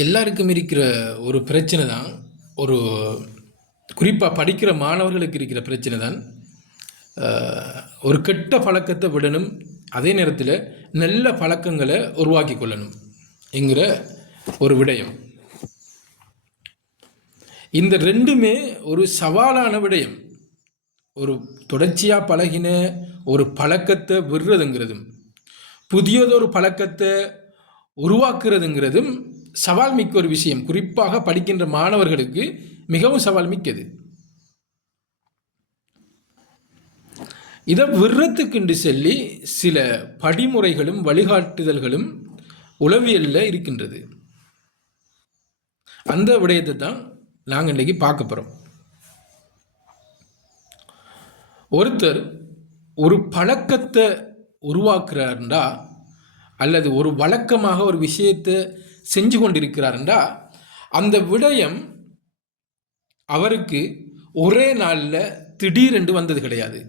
எல்லாருக்கும் இருக்கிற ஒரு பிரச்சனை தான். ஒரு குறிப்பாக படிக்கிற மாணவர்களுக்கு இருக்கிற பிரச்சனை தான். ஒரு கெட்ட பழக்கத்தை விடணும், அதே நேரத்தில் நல்ல பழக்கங்களை உருவாக்கி கொள்ளணும் என்கிற ஒரு விடயம். இந்த ரெண்டுமே ஒரு சவாலான விடயம். ஒரு தொடர்ச்சியாக பழகின ஒரு பழக்கத்தை விடுறதுங்கிறதும் புதியதொரு பழக்கத்தை உருவாக்குறதுங்கிறதும் சவால் மிக்க ஒரு விஷயம். குறிப்பாக படிக்கின்ற மாணவர்களுக்கு மிகவும் சவால் மிக்கது. இதை விடுறதுக்குண்டு சொல்லி சில படிமுறைகளும் வழிகாட்டுதல்களும் உளவியலில் இருக்கின்றது. அந்த விடயத்தை தான் நாங்கள் இன்றைக்கி பார்க்க போகிறோம். ஒருத்தர் ஒரு பழக்கத்தை உருவாக்குறாருண்டா அல்லது ஒரு வழக்கமாக ஒரு விஷயத்தை செஞ்சு கொண்டிருக்கிறாருண்டா அந்த விடயம் அவருக்கு ஒரே நாளில் திடீரென்று வந்தது கிடையாது.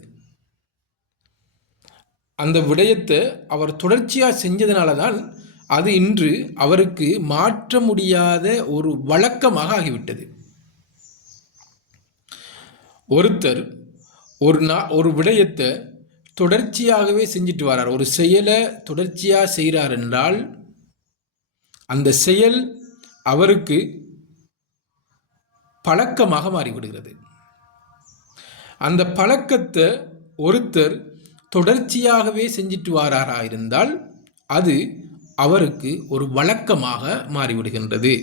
அந்த விடயத்தை அவர் தொடர்ச்சியாக செஞ்சதுனால தான் அது இன்று அவருக்கு மாற்ற முடியாத ஒரு வழக்கமாக ஆகிவிட்டது. ஒருத்தர் ஒரு விடயத்தை தொடர்ச்சியாகவே செஞ்சுட்டு வரார், ஒரு செயலை தொடர்ச்சியாக செய்கிறார் என்றால் அந்த செயல் அவருக்கு பழக்கமாக மாறிவிடுகிறது. அந்த பழக்கத்தை ஒருத்தர் தொடர்ச்சியாகவே செஞ்சிட்டு வராரா இருந்தால் அது அவருக்கு ஒரு வழக்கமாக மாறிவிடுகின்றது.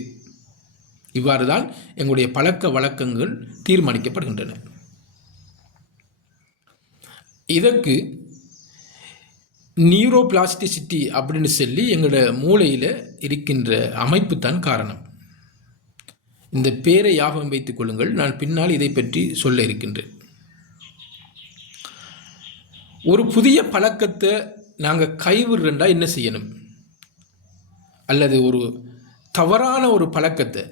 இவ்வாறு தான் எங்களுடைய பழக்க வழக்கங்கள் தீர்மானிக்கப்படுகின்றன. இதற்கு நியூரோபிளாஸ்டிசிட்டி அப்படின்னு சொல்லி எங்களோட மூளையில் இருக்கின்ற அமைப்பு தான் காரணம். இந்த பேரை ஞாபகம் வைத்துக் கொள்ளுங்கள், நான் பின்னால் இதை பற்றி சொல்ல இருக்கின்றேன். ஒரு புதிய பழக்கத்தை நாங்கள் கைவிடுறா என்ன செய்யணும், அல்லது ஒரு தவறான ஒரு பழக்கத்தை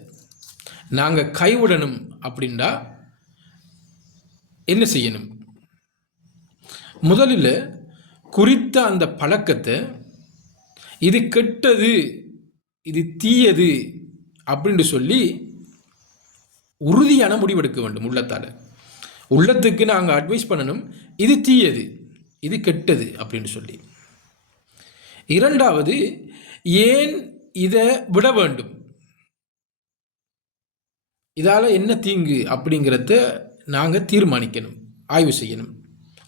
நாங்கள் கைவிடணும் அப்படின்னா என்ன செய்யணும்? முதலில் குறித்த அந்த பழக்கத்தை இது கெட்டது, இது தீயது அப்படின்னு சொல்லி உறுதியான முடிவெடுக்க வேண்டும். உள்ளத்துக்கு நாங்கள் அட்வைஸ் பண்ணணும், இது தீயது, இது கெட்டது அப்படின்னு சொல்லி. இரண்டாவது, ஏன் இதை விட வேண்டும், இதால் என்ன தீங்கு அப்படிங்கிறத நாங்கள் தீர்மானிக்கணும், ஆய்வு செய்யணும்.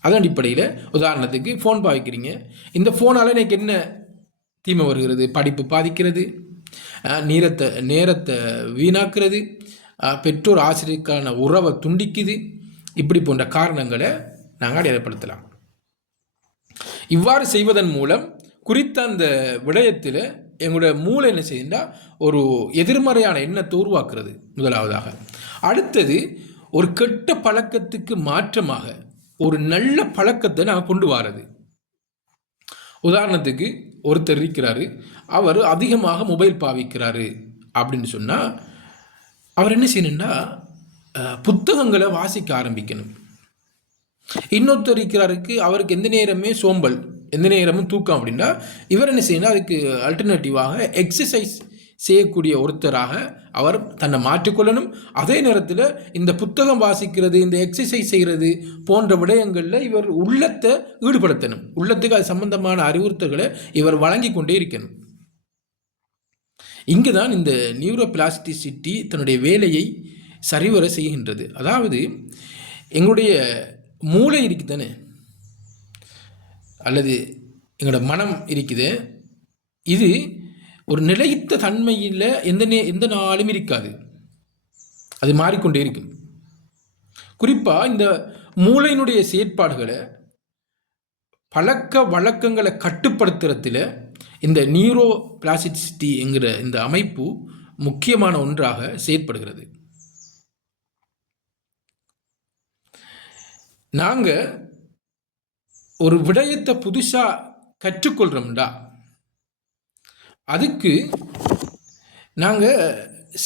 அதன் அடிப்படையில் உதாரணத்துக்கு ஃபோன் பாவிக்கிறீங்க, இந்த ஃபோனால் எனக்கு என்ன தீமை வருகிறது? படிப்பு பாதிக்கிறது, நேரத்தை வீணாக்குறது, பெற்றோர் ஆசிரியருக்கான உறவை துண்டிக்குது, இப்படி போன்ற காரணங்களை நாங்கள் அடையாளப்படுத்தலாம். இவ்வாறு செய்வதன் மூலம் குறித்த அந்த விடயத்தில் எங்களுடைய மூளை என்ன செய்யுண்டா ஒரு எதிர்மறையான எண்ணத்தை உருவாக்குறது முதலாவதாக. அடுத்தது, ஒரு கெட்ட பழக்கத்துக்கு மாற்றமாக ஒரு நல்ல பழக்கத்தை நாங்கள் கொண்டு வாரது. உதாரணத்துக்கு ஒருத்தர் இருக்கிறாரு, அவர் அதிகமாக மொபைல் பாவிக்கிறாரு அப்படின்னு சொன்னால் அவர் என்ன செய்யணும்னா புத்தகங்களை வாசிக்க ஆரம்பிக்கணும். இன்னொருத்தர் இருக்கிறாருக்கு, அவருக்கு எந்த நேரமே சோம்பல், எந்த நேரமும் தூக்கம் அப்படின்னா இவர் என்ன செய்யணும், அதுக்கு அல்டர்னேட்டிவாக எக்ஸசைஸ் செய்யக்கூடிய ஒருத்தராக அவர் தன்னை மாற்றிக்கொள்ளணும். அதே நேரத்தில் இந்த புத்தகம் வாசிக்கிறது, இந்த எக்ஸசைஸ் செய்கிறது போன்ற விடயங்களில் இவர் உள்ளத்தை ஈடுபடுத்தணும். உள்ளத்துக்கு அது சம்பந்தமான அறிவுறுத்தல்களை இவர் வழங்கி கொண்டே இருக்கணும். இங்கு தான் இந்த நியூரோபிளாஸ்டிசிட்டி தன்னுடைய வேலையை சரிவர செய்கின்றது. அதாவது எங்களுடைய மூளை இருக்குதானே, அல்லது எங்களோட மனம் இருக்குது, இது ஒரு நிலைத்த தன்மையில் எந்த நாளும் இருக்காது, அது மாறிக்கொண்டே இருக்கும். குறிப்பாக இந்த மூளையினுடைய செயற்பாடுகளை பழக்க வழக்கங்களை கட்டுப்படுத்துறதுல இந்த நியூரோபிளாஸ்டிசிட்டி என்கிற இந்த அமைப்பு முக்கியமான ஒன்றாக செயற்படுகிறது. நாங்கள் ஒரு விடயத்தை புதுசாக கற்றுக்கொள்கிறோம்டா அதுக்கு நாங்கள்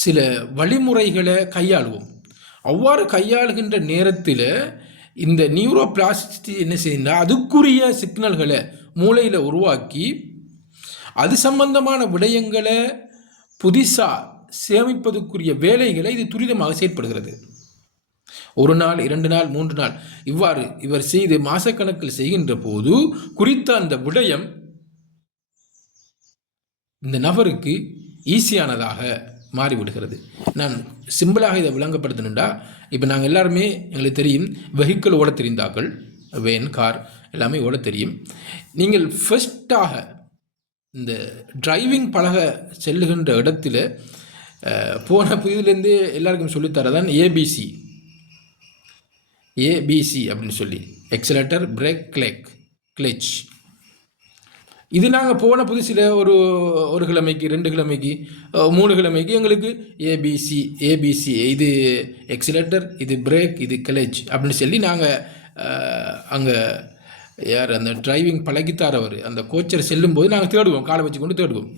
சில வழிமுறைகளை கையாளுவோம். அவ்வாறு கையாளுகின்ற நேரத்தில் இந்த நியூரோபிளாஸ்டிசிட்டி என்ன செய்யுதுன்னா அதுக்குரிய சிக்னல்களை மூளையில் உருவாக்கி அது சம்பந்தமான விடயங்களை புதிசாக சேமிப்பதற்குரிய வேலைகளை இது துரிதமாக செயற்படுகிறது. 1 நாள் 2 நாள் 3 நாள் இவ்வாறு இவர் செய்து மாசக்கணக்கில் செய்கின்ற போது குறித்த அந்த விடயம் இந்த நபருக்கு ஈஸியானதாக மாறிவிடுகிறது. நான் சிம்பிளாக இதை விளங்கப்படுத்தணுண்டா, இப்போ நாங்கள் எல்லாருமே எங்களுக்கு தெரியும் வெஹிக்கிள் ஓட தெரிந்தாக்கள், வேன் கார் எல்லாமே ஓட தெரியும். நீங்கள் ஃபர்ஸ்டாக இந்த டிரைவிங் பழக செல்லுகின்ற இடத்துல போன புதிதிலேருந்து எல்லாருக்கும் சொல்லித்தரதான் ஏபிசி அப்படின்னு சொல்லி, எக்ஸலேட்டர், பிரேக், கிளச். இது நாங்கள் போன புதுசில் ஒரு கிழமைக்கு 2 கிழமைக்கு 3 கிழமைக்கு எங்களுக்கு ஏபிசி இது எக்ஸலேட்டர், இது பிரேக், இது கிளச் அப்படின்னு சொல்லி நாங்கள் அங்கே யார் அந்த டிரைவிங் பழகித்தாரவர் அந்த கோச்சர் செல்லும்போது நாங்கள் தேடுவோம், காலை வச்சு கொண்டு தேடுவோம்.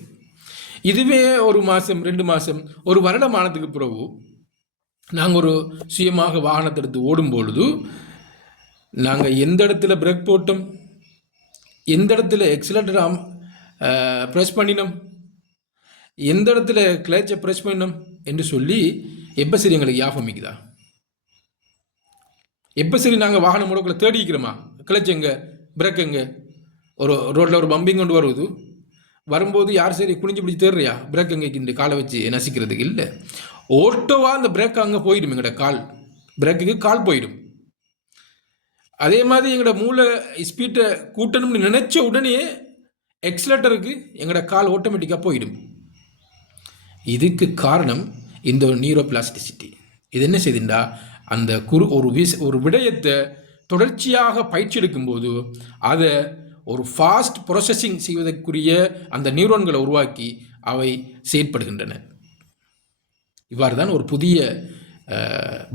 இதுவே 1 மாதம் 2 மாதம் 1 வருடம் ஆனதுக்கு பிறகு நாங்கள் ஒரு சுயமாக வாகனத்தை எடுத்து ஓடும் பொழுது நாங்கள் எந்த இடத்துல பிரேக் போட்டோம், எந்த இடத்துல எக்ஸலேட்டரை ப்ரெஸ் பண்ணினோம், எந்த இடத்துல கிளச்சை ப்ரெஸ் பண்ணினோம் என்று சொல்லி எப்போ சரி எங்களுக்கு ஞாபகம் இருக்குதா? எப்போ சரி நாங்கள் வாகனம் முடக்கில் தேடிக்கிறோமா? கிளச் எங்கே, பிரேக் எங்கே? ஒரு ரோட்டில் ஒரு பம்பிங் கொண்டு வரும்போது யார் சரி குனிஞ்சு பிடிச்சி தேடுறியா பிரேக் எங்கே இந்த காலை வச்சு நசிக்கிறதுக்கு? இல்லை, ஓட்டோவாக அந்த பிரேக் அங்கே போயிடும், எங்களோட கால் பிரேக்குக்கு கால் போயிடும். அதே மாதிரி எங்களோட மூளை ஸ்பீட்டை கூட்டணும்னு நினச்ச உடனே எக்ஸலேட்டருக்கு எங்களோட கால் ஆட்டோமேட்டிக்காக போயிடும். இதுக்கு காரணம் இந்த நியூரோபிளாஸ்டிசிட்டி. இது என்ன செய்துண்டா, அந்த ஒரு விடயத்தை தொடர்ச்சியாக பயிற்சி எடுக்கும்போது அதை ஒரு ஃபாஸ்ட் ப்ராசஸிங் செய்வதற்குரிய அந்த நியூரோன்களை உருவாக்கி அவை செயற்படுகின்றன. இவ்வாறு தான் ஒரு புதிய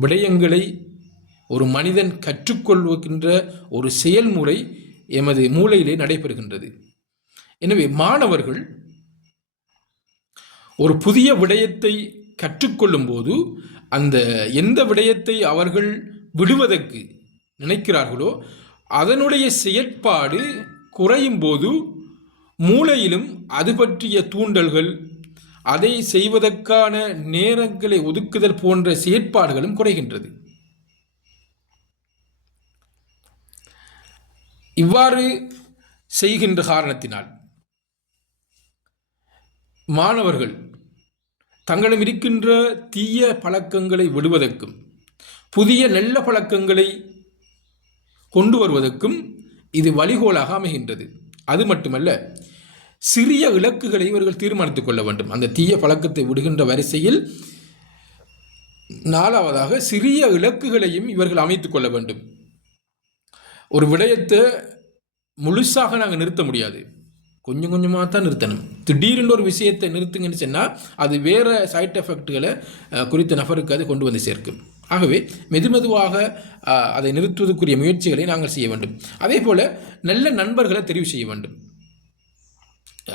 விடயங்களை ஒரு மனிதன் கற்றுக்கொள்கின்ற ஒரு செயல்முறை எமது மூளையிலே நடைபெறுகின்றது. எனவே மாணவர்கள் ஒரு புதிய விடயத்தை கற்றுக்கொள்ளும் போது அந்த எந்த விடயத்தை அவர்கள் விடுவதற்கு நினைக்கிறார்களோ அதனுடைய செயற்பாடு குறையும் போது மூளையிலும் அது பற்றிய தூண்டல்கள், அதை செய்வதற்கான நேரங்களை ஒதுக்குதல் போன்ற செயற்பாடுகளும் குறைகின்றது. இவ்வாறு செய்கின்ற காரணத்தினால் மாணவர்கள் தங்களிடம் இருக்கின்ற தீய பழக்கங்களை விடுவதற்கும் புதிய நல்ல பழக்கங்களை கொண்டு வருவதற்கும் இது வழிகோலாக அமைகின்றது. அது மட்டுமல்ல, சிறிய இலக்குகளை இவர்கள் தீர்மானித்துக் கொள்ள வேண்டும். அந்த தீய பழக்கத்தை விடுகின்ற வரிசையில் 4வதாக சிறிய இலக்குகளையும் இவர்கள் அமைத்துக் கொள்ள வேண்டும். ஒரு விடயத்தை முழுசாக நாங்கள் நிறுத்த முடியாது, கொஞ்சம் கொஞ்சமாக தான் நிறுத்தணும். திடீரென்று ஒரு விஷயத்தை நிறுத்துங்கன்னு சொன்னால் அது வேறு சைட் எஃபெக்டுகளை குறித்த நபருக்கு அது கொண்டு வந்து சேர்க்கும். ஆகவே மெதுமெதுவாக அதை நிறுத்துவதற்குரிய முயற்சிகளை நாங்கள் செய்ய வேண்டும். அதே போல் நல்ல நண்பர்களை தெரிவு செய்ய வேண்டும்.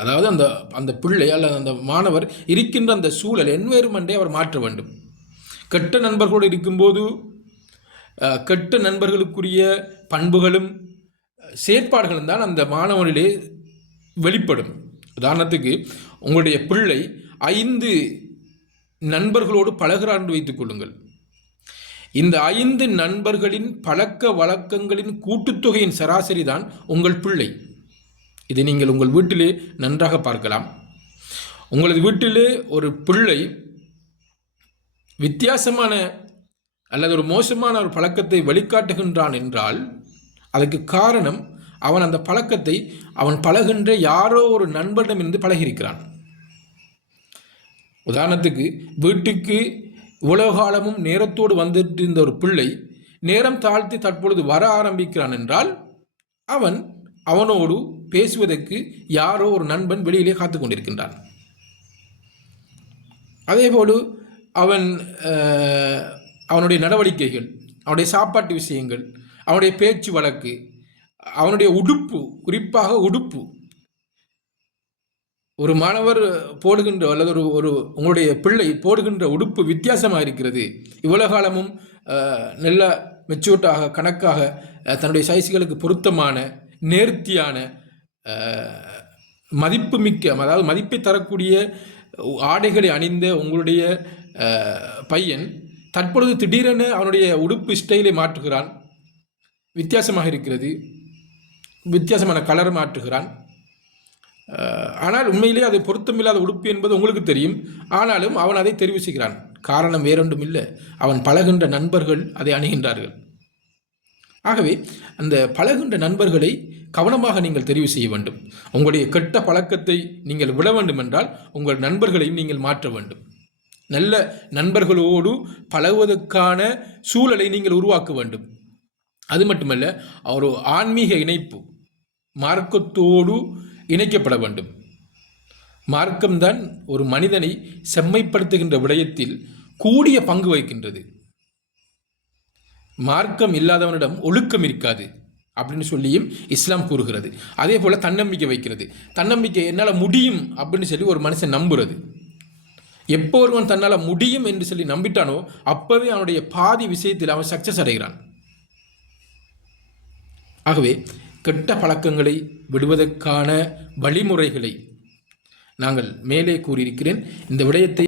அதாவது அந்த பிள்ளை அல்லது அந்த மாணவர் இருக்கின்ற அந்த சூழல் என்வைரன்மெண்ட்டை அவர் மாற்ற வேண்டும். கெட்ட நண்பர்களோடு இருக்கும்போது கெட்ட நண்பர்களுக்குரிய பண்புகளும் செயற்பாடுகளும் தான் அந்த மாணவனிலே வெளிப்படும். உதாரணத்துக்கு, உங்களுடைய பிள்ளை 5 நண்பர்களோடு பழகிறார் என்று வைத்துக் கொள்ளுங்கள். இந்த 5 நண்பர்களின் பழக்க வழக்கங்களின் கூட்டுத்தொகையின் சராசரி தான் உங்கள் பிள்ளை. இதை நீங்கள் உங்கள் வீட்டிலே நன்றாக பார்க்கலாம். உங்களது வீட்டிலே ஒரு பிள்ளை வித்தியாசமான அல்லது ஒரு மோசமான ஒரு பழக்கத்தை வெளிக்காட்டுகின்றான் என்றால் அதுக்கு காரணம் அவன் அந்த பழக்கத்தை அவன் பழகின்ற யாரோ ஒரு நண்பனிடமிருந்து பழகியிருக்கிறான். உதாரணத்துக்கு, வீட்டுக்கு இவ்வளவு காலமும் நேரத்தோடு வந்துட்டு இருந்த ஒரு பிள்ளை நேரம் தாழ்த்தி தற்பொழுது வர ஆரம்பிக்கிறான் என்றால் அவனோடு பேசுவதற்கு யாரோ ஒரு நண்பன் வெளியிலே காத்து கொண்டிருக்கின்றான். அதேபோல் அவனுடைய நடவடிக்கைகள், அவனுடைய சாப்பாட்டு விஷயங்கள், அவனுடைய பேச்சு வழக்கு, அவனுடைய உடுப்பு, குறிப்பாக உடுப்பு. ஒரு மாணவர் போடுகின்ற அல்லது உங்களுடைய பிள்ளை போடுகின்ற உடுப்பு வித்தியாசமாக இருக்கிறது. இவ்வளவு காலமும் நல்ல மெச்சூர்டாக கணக்காக தன்னுடைய சைஸ்களுக்கு பொருத்தமான நேர்த்தியான மதிப்புமிக்க, அதாவது மதிப்பை தரக்கூடிய ஆடைகளை அணிந்த உங்களுடைய பையன் தற்பொழுது திடீரென அவனுடைய உடுப்பு ஸ்டைலை மாற்றுகிறான், வித்தியாசமாக இருக்கிறது, வித்தியாசமான கலர் மாற்றுகிறான். ஆனால் உண்மையிலே அது பொருத்தமில்லாத உடுப்பு என்பது உங்களுக்கு தெரியும். ஆனாலும் அவன் அதை தெரிவு செய்கிறான். காரணம் வேறொன்றும் இல்லை, அவன் பழகின்ற நண்பர்கள் அதை அணிகின்றார்கள். ஆகவே அந்த பழகின்ற நண்பர்களை கவனமாக நீங்கள் தெரிவு செய்ய வேண்டும். உங்களுடைய கெட்ட பழக்கத்தை நீங்கள் விட வேண்டும் என்றால் உங்கள் நண்பர்களையும் நீங்கள் மாற்ற வேண்டும். நல்ல நண்பர்களோடு பழகுவதற்கான சூழலை நீங்கள் உருவாக்க வேண்டும். அது மட்டுமல்ல, ஒரு ஆன்மீக இணைப்பு, மார்க்கத்தோடு இணைக்கப்பட வேண்டும். மார்க்கம்தான் ஒரு மனிதனை செம்மைப்படுத்துகின்ற விடயத்தில் கூடிய பங்கு வகிக்கின்றது. மார்க்கம் இல்லாதவனிடம் ஒழுக்கம் இருக்காது அப்படின்னு சொல்லியும் இஸ்லாம் கூறுகிறது. அதே போல் தன்னம்பிக்கை வைக்கிறது. தன்னம்பிக்கை என்னால் முடியும் அப்படின்னு சொல்லி ஒரு மனுஷன் நம்புறது. எப்போ ஒருவன் தன்னால் முடியும் என்று சொல்லி நம்பிட்டானோ அப்போவே அவனுடைய பாதி விஷயத்தில் அவன் சக்சஸ் அடைகிறான். ஆகவே கெட்ட பழக்கங்களை விடுவதற்கான வழிமுறைகளை நாங்கள் மேலே கூறியிருக்கிறேன். இந்த விடயத்தை